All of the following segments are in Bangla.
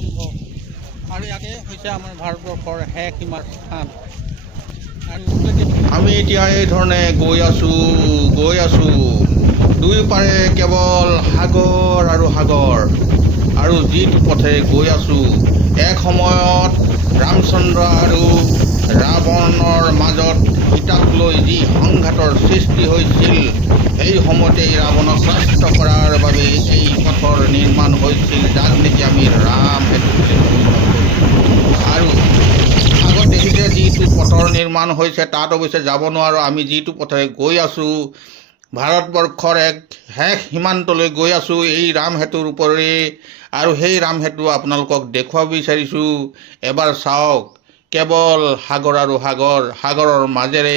স্তম্ভ আৰু ইয়াতে হৈছে আমাৰ ভাৰতবৰ্ষৰ শেষ সীমাৰ স্থান আমি এতিয়া এই ধৰণে গৈ আছোঁ গৈ আছোঁ। দুয়োপাৰে কেৱল সাগৰ আৰু সাগৰ। আৰু যিটো পথে গৈ আছোঁ, এক সময়ত ৰামচন্দ্ৰ আৰু ৰাৱণৰ মাজত সীতাক লৈ যি সংঘাতৰ সৃষ্টি হৈছিল, সেই সময়তেই ৰাৱণক পৰাস্ত কৰাৰ বাবে এই পথৰ নিৰ্মাণ হৈছিল যাক নেকি আমি ৰাম আৰু আগত দেখিছে যিটো পথৰ নিৰ্মাণ হৈছে, তাত অৱশ্যে যাব নোৱাৰোঁ। আমি যিটো পথেৰে গৈ আছোঁ, ভাৰতবৰ্ষৰ এক শেষ সীমান্তলৈ গৈ আছোঁ, এই ৰাম সেতুৰ ওপৰেৰে আৰু সেই ৰাম সেতু আপোনালোকক দেখুৱাব বিচাৰিছোঁ। এবাৰ চাওক কেৱল সাগৰ আৰু সাগৰ সাগৰৰ মাজেৰে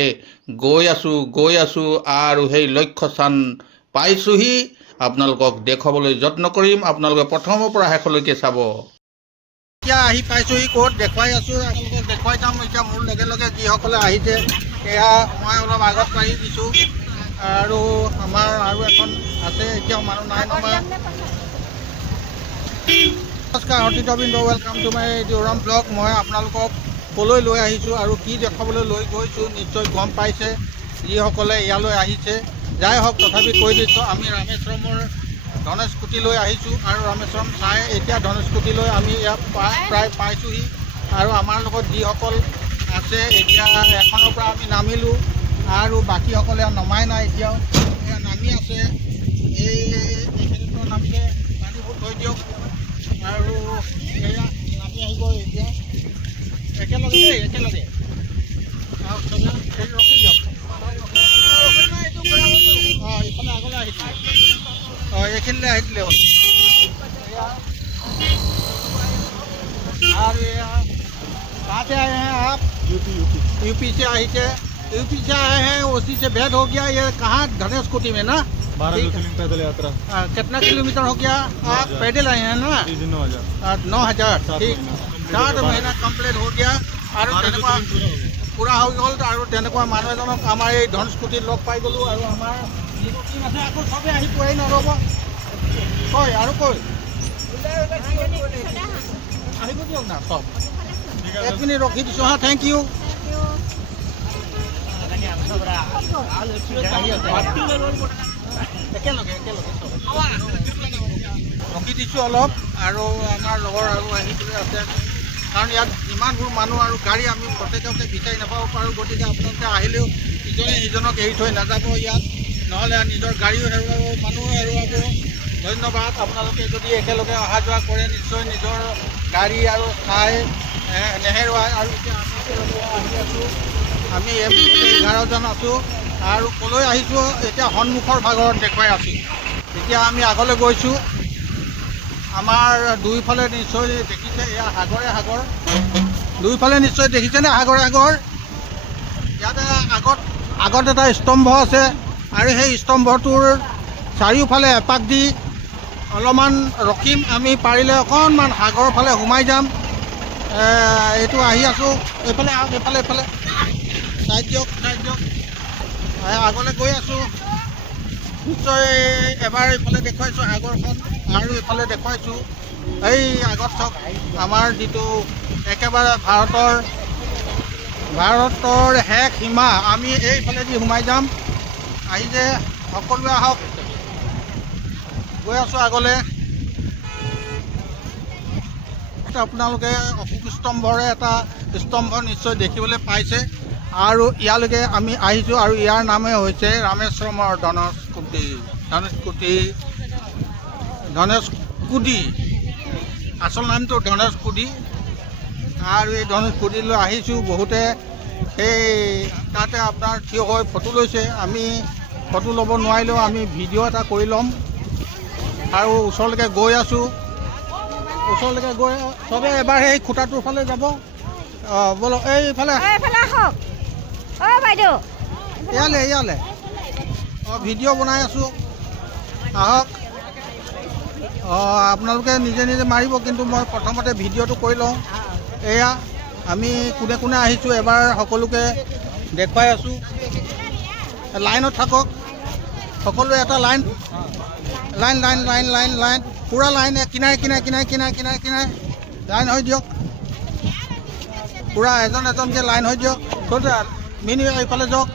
গৈ আছোঁ গৈ আছোঁ আৰু সেই লক্ষ্যস্থান পাইছোঁহি। আপোনালোকক দেখুৱাবলৈ যত্ন কৰিম। আপোনালোকে প্ৰথমৰ পৰা শেষলৈকে চাব। এতিয়া আহি পাইছোঁহি ক'ত দেখুৱাই আছোঁ আপোনালোকক দেখুৱাই যাম এতিয়া মোৰ লগে লগে যিসকলে আহিছে এয়া মই অলপ আগত পাৰি দিছোঁ। আৰু আমাৰ আৰু এখন আছে এতিয়াও মানুহ নাই নমা নমস্কাৰ সতীতবিন্দ ৱেলকাম টু মাই ডিউৰাম ব্লগ মই আপোনালোকক ক'লৈ লৈ আহিছোঁ আৰু কি দেখুৱাবলৈ লৈ গৈছোঁ নিশ্চয় গম পাইছে। যিসকলে ইয়ালৈ আহিছে যাই হওক তথাপি কৈ দিছোঁ আমি ৰামেশ্বৰমৰ ধনেশকুটিলৈ আহিছোঁ আৰু ৰামেশ্বৰম চাই এতিয়া ধনেশকুটিলৈ আমি ইয়াত প্ৰায় পাইছোঁহি। আৰু আমাৰ লগত যিসকল আছে এতিয়া এখনৰ পৰা আমি নামিলোঁ আৰু বাকীসকলে নমাই নাই এতিয়াও। এয়া নামি আছে। এই এইখিনিৰ পৰা নামিলে পানীবোৰ থৈ দিয়ক। আৰু এয়া নামি আহিব এতিয়া। একেলগে দেই একেলগে আৰু চবে এই ৰখি দিয়ক অঁ ইফালে আগলৈ আহি দিলে অঁ এইখিনিলৈ আহি দিলে হ'ল एया। और ये कहाँ से आए हैं आप यूपी यूपी यूपी से आई थे यूपी से आए हैं उसी से भेंट हो गया ये कहाँ धनेश कुटी में ना बारह ठीक। ज्योतिर्लिंग पैदल यात्रा आ, कितना किलोमीटर हो गया आप हजार। पैदल आए हैं ना तीन नौ हजार आ, नौ हजार सात ठीक महीना। সাত মহিনা কমপ্লিট হৈ দিয়া আৰু তেনেকুৱা পূৰা হৈ গ'ল আৰু তেনেকুৱা মানুহ এজনক আমাৰ এই ধনস্কুটিত লগ পাই গ'লোঁ আৰু আমাৰ যিটো টিম আছে আহি পোৱাই নৰ'ব কয় আৰু কয় চব এক মিনিট ৰখি দিছোঁ হা থেংক ইউ একেলগে একেলগে ৰখি দিছোঁ অলপ আৰু আমাৰ লগৰ আৰু আহি আছে কাৰণ ইয়াত ইমানবোৰ মানুহ আৰু গাড়ী আমি প্ৰত্যেককে বিচাৰি নাপাব পাৰোঁ। গতিকে আপোনালোকে আহিলেও ইজনে সিজনক এৰি থৈ নাযাব ইয়াত। নহ'লে নিজৰ গাড়ীও হেৰুৱাব, মানুহো হেৰুৱাব। ধন্যবাদ। আপোনালোকে যদি একেলগে অহা যোৱা কৰে, নিশ্চয় নিজৰ গাড়ী আৰু ঠাই নেহেৰুৱাই। আৰু এতিয়া আমি একেলগে আহি আছোঁ। আমি এঘাৰজন আছোঁ। আৰু ক'লৈ আহিছোঁ? এতিয়া সন্মুখৰ ভাগত দেখুৱাই আছোঁ। এতিয়া আমি আগলৈ গৈছোঁ। আমাৰ দুইফালে নিশ্চয় দেখিছে এয়া সাগৰে সাগৰ। দুইফালে নিশ্চয় দেখিছেনে সাগৰে সাগৰ? ইয়াতে আগত আগত এটা স্তম্ভ আছে আৰু সেই স্তম্ভটোৰ চাৰিওফালে এপাক দি অলপমান ৰখিম। আমি পাৰিলে অকণমান সাগৰৰ ফালে সোমাই যাম। এইটো আহি আছোঁ। এইফালে আহক এইফালে এইফালে। চাইড দিয়ক চাইড দিয়ক। আগলৈ গৈ আছোঁ। নিশ্চয় এবাৰ এইফালে দেখুৱাইছোঁ সাগৰখন। আৰু এইফালে দেখুৱাইছোঁ। এই আগত চাওক আমাৰ যিটো একেবাৰে ভাৰতৰ ভাৰতৰ শেষ সীমা, আমি এইফালেদি সোমাই যাম। আহি যে সকলোৱে আহক। গৈ আছোঁ আগলৈ। আপোনালোকে অশোক স্তম্ভৰে এটা স্তম্ভ নিশ্চয় দেখিবলৈ পাইছে। আৰু ইয়ালৈকে আমি আহিছোঁ আৰু ইয়াৰ নামে হৈছে ৰামেশ্বৰমৰ ধনেশকুটি ধনেশকুটি ধনেশকুটি আচল নামটো ধনেশকুটি আৰু এই ধনেশ ধনেশকুটিলৈ আহিছোঁ বহুতে। সেই তাতে আপোনাৰ থিয় হৈ ফটো লৈছে। আমি ফটো ল'ব নোৱাৰিলেও আমি ভিডিঅ' এটা কৰি ল'ম। আৰু ওচৰলৈকে গৈ আছোঁ। ওচৰলৈকে গৈ চবে এবাৰ সেই খুঁটাটোৰ ফালে যাব। অঁ ব'লক এইফালে। ইয়ালে ইয়ালে। অঁ ভিডিঅ' বনাই আছোঁ। আহক। আপোনালোকে নিজে নিজে মাৰিব কিন্তু মই প্ৰথমতে ভিডিঅ'টো কৰি লওঁ। এয়া আমি কোনে কোনে আহিছোঁ এবাৰ সকলোকে দেখুৱাই আছোঁ। লাইনত থাকক। সকলোৱে এটা line. Line line line line line. পূৰা লাইন কিনাৰে কিনাৰে কিনাৰে কিনাৰে কিনাৰে কিনাৰে লাইন হৈ দিয়ক। পূৰা এজন এজনকৈ লাইন হৈ দিয়ক। মিনি এইফালে যাওক।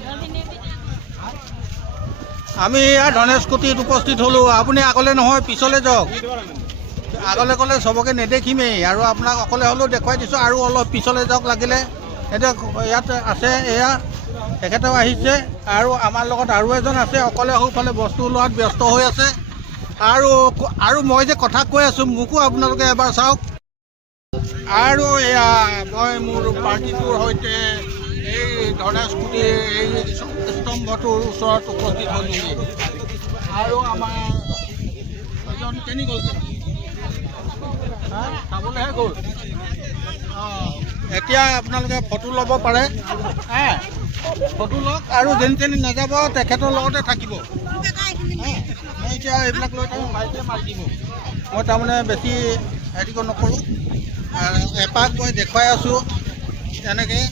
আমি ইয়াৰ ধনেশকুটিত উপস্থিত হ'লোঁ। আপুনি আগলৈ নহয় পিছলৈ যাওক। আগলৈ গ'লে চবকে নেদেখিমেই। আৰু আপোনাক অকলে হ'লেও দেখুৱাই দিছোঁ। আৰু অলপ পিছলৈ যাওক লাগিলে। এতিয়া ইয়াত আছে এয়া তেখেতেও আহিছে। আৰু আমাৰ লগত আৰু এজন আছে। অকলে সৌফালে বস্তু লোৱাত ব্যস্ত হৈ আছে। আৰু আৰু মই যে কথা কৈ আছোঁ মোকো আপোনালোকে এবাৰ চাওক। আৰু এয়া মই মোৰ পাৰ্টিটোৰ সৈতে এই ধনেশকুটিৰ এই স্তম্ভটোৰ ওচৰত উপস্থিত হ'লোহি আৰু আমাৰ এজন কেনি গ'ল চাবলৈহে গ'ল? অঁ, এতিয়া আপোনালোকে ফটো ল'ব পাৰে। ফটো লওক আৰু যেনি তেনি নাযাব, তেখেতৰ লগতে থাকিব। মই এতিয়া এইবিলাক লৈ থাকোঁ বাইকে মাৰি দিব মই তাৰমানে বেছি হেৰি নকৰোঁ। এপাক মই দেখুৱাই আছোঁ তেনেকৈ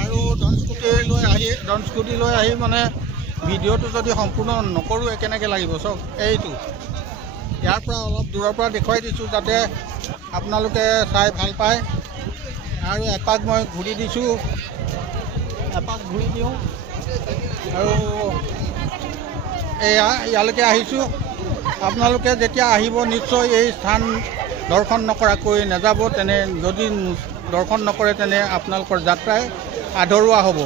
আৰু ধনস্কুটি লৈ আহি ধনস্কুটি লৈ আহি মানে ভিডিঅ'টো যদি সম্পূৰ্ণ নকৰোঁ কেনেকৈ লাগিব চাওক এইটো। ইয়াৰ পৰা অলপ দূৰৰ পৰা দেখুৱাই দিছোঁ যাতে আপোনালোকে চাই ভাল পায়। আৰু এপাক মই ঘূৰি দিছোঁ। এপাক ঘূৰি দিওঁ। আৰু এয়া ইয়ালৈকে আহিছোঁ। আপোনালোকে যেতিয়া আহিব নিশ্চয় এই স্থান দৰ্শন নকৰাকৈ নাযাব তেনে যদি দৰ্শন নকৰে তেনে আপোনালোকৰ যাত্ৰাই আধৰুৱা হ'ব।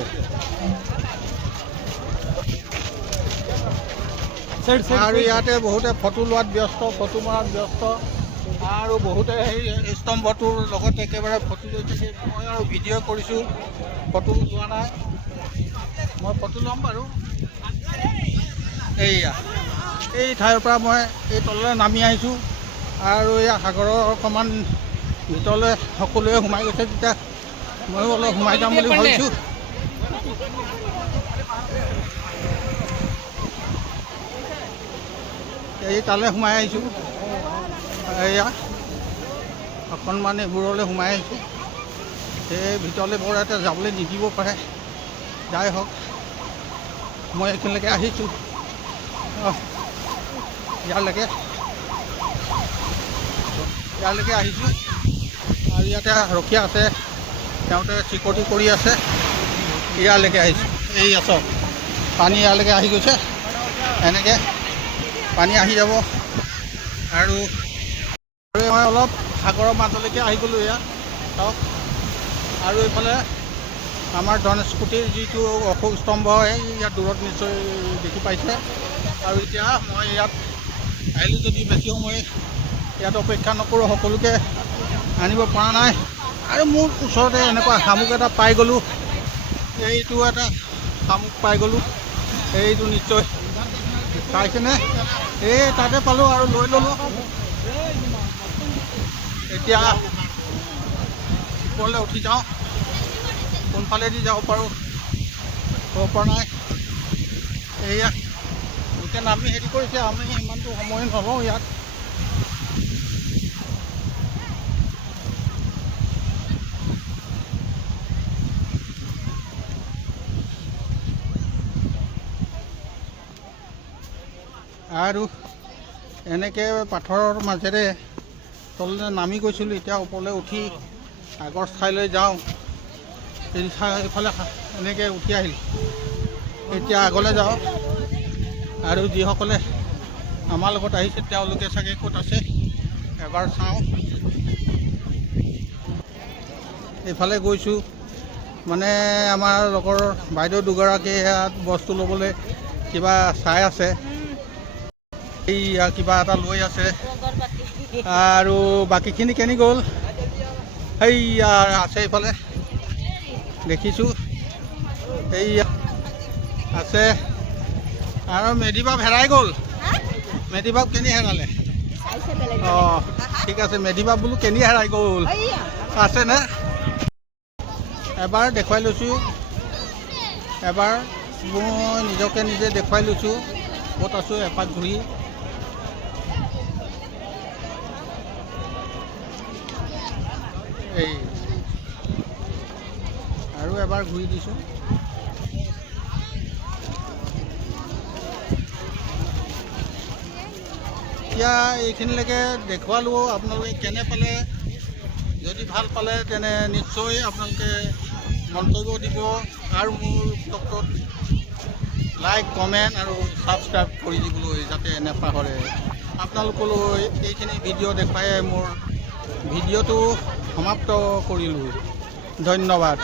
আৰু ইয়াতে বহুতে ফটো লোৱাত ব্যস্ত ফটো মৰাত ব্যস্ত আৰু বহুতে সেই স্তম্ভটোৰ লগত একেবাৰে ফটো লৈ থাকে মই আৰু ভিডিঅ' কৰিছোঁ ফটো লোৱা নাই। মই ফটো ল'ম বাৰু। এইয়া। এই ঠাইৰ পৰা মই এই তললৈ নামি আহিছোঁ। আৰু এয়া সাগৰৰ অকণমান ভিতৰলৈ সকলোৱে সোমাই গৈছে তেতিয়া ময়ো অলপ সোমাই যাম বুলি ভাবিছোঁ। এই তালৈ সোমাই আহিছোঁ। এয়া অকণমান এইবোৰলৈ সোমাই আহিছোঁ। সেই ভিতৰলৈ বৰ এটা যাবলৈ নিদিব পাৰে। যাই হওক মই এইখিনিলৈকে আহিছোঁ। ইয়ালৈকে। ইয়ালৈকে আহিছোঁ। আৰু ইয়াতে ৰখীয়া আছে। তেওঁতে চিকটি কৰি আছে। ইয়ালৈকে আহিছোঁ। এই আছক পানী ইয়ালৈকে আহি গৈছে। এনেকৈ পানী আহি যাব। আৰু মই অলপ সাগৰৰ মাজলৈকে আহি গ'লোঁ এয়া। চাওক। আৰু এইফালে আমাৰ ধনেশকুটিৰ যিটো অশোক স্তম্ভ ইয়াত দূৰত নিশ্চয় দেখি পাইছে। আৰু এতিয়া মই ইয়াত আহিলোঁ যদি বেছি সময় ইয়াত অপেক্ষা নকৰোঁ, সকলোকে আনিব পৰা নাই। আৰু মোৰ ওচৰতে এনেকুৱা শামুক এটা পাই গ'লোঁ। এইটো এটা শামুক পাই গ'লোঁ। এইটো নিশ্চয়। চাইছেনে এই তাতে পালোঁ আৰু লৈ ল'লোঁ। এতিয়া ওপৰলৈ উঠি যাওঁ। কোনফালেদি যাব পাৰোঁ? ক'ব পৰা নাই। এয়া লোকে নামি হেৰি কৰিছে আমি ইমানটো সময় নলওঁ ইয়াত। আৰু এনেকৈ পাথৰৰ মাজেৰে তললৈ নামি গৈছিলোঁ এতিয়া ওপৰলৈ উঠি আগৰ ঠাইলৈ যাওঁ। এইফালে এনেকৈ উঠি আহিলোঁ। এতিয়া আগলৈ যাওঁ। আৰু যিসকলে আমাৰ লগত আহিছে তেওঁলোকে চাগে ক'ত আছে এবাৰ চাওঁ। এইফালে গৈছোঁ। মানে আমাৰ লগৰ বাইদেউ দুগৰাকীয়ে ইয়াত বস্তু ল'বলৈ কিবা চাই আছে। এইয়া কিবা এটা লৈ আছে। আৰু বাকীখিনি কেনি গ'ল? সেইয়া আছে এইফালে। দেখিছোঁ। এইয়া আছে। আৰু মেডিবাব হেৰাই গ'ল। মেডিবাব কেনি হেৰালে? অঁ ঠিক আছে মেডিবাব বোলো কেনি হেৰাই গ'ল? আছেনে এবাৰ দেখুৱাই লৈছোঁ। এবাৰ মই নিজকে নিজে দেখুৱাই লৈছোঁ। ক'ত আছোঁ এপাক ঘূৰি। এই, আৰু এবাৰ ঘূৰি দিছোঁ। এতিয়া এইখিনিলৈকে দেখুৱালোঁ আপোনালোকে কেনে পালে, যদি ভালো পালে তেনে নিশ্চয় আপোনালোকে মন্তব্য দিব আৰু মোৰ ডক্টৰত লাইক কমেণ্ট আৰু ছাবস্ক্ৰাইব কৰি দিবলৈ যাতে নেপাহৰে। আপোনালোকলৈ এইখিনি ভিডিঅ' দেখুৱাই মোৰ ভিডিঅ'টো সমাপ্ত কৰিলোঁ ধন্যবাদ।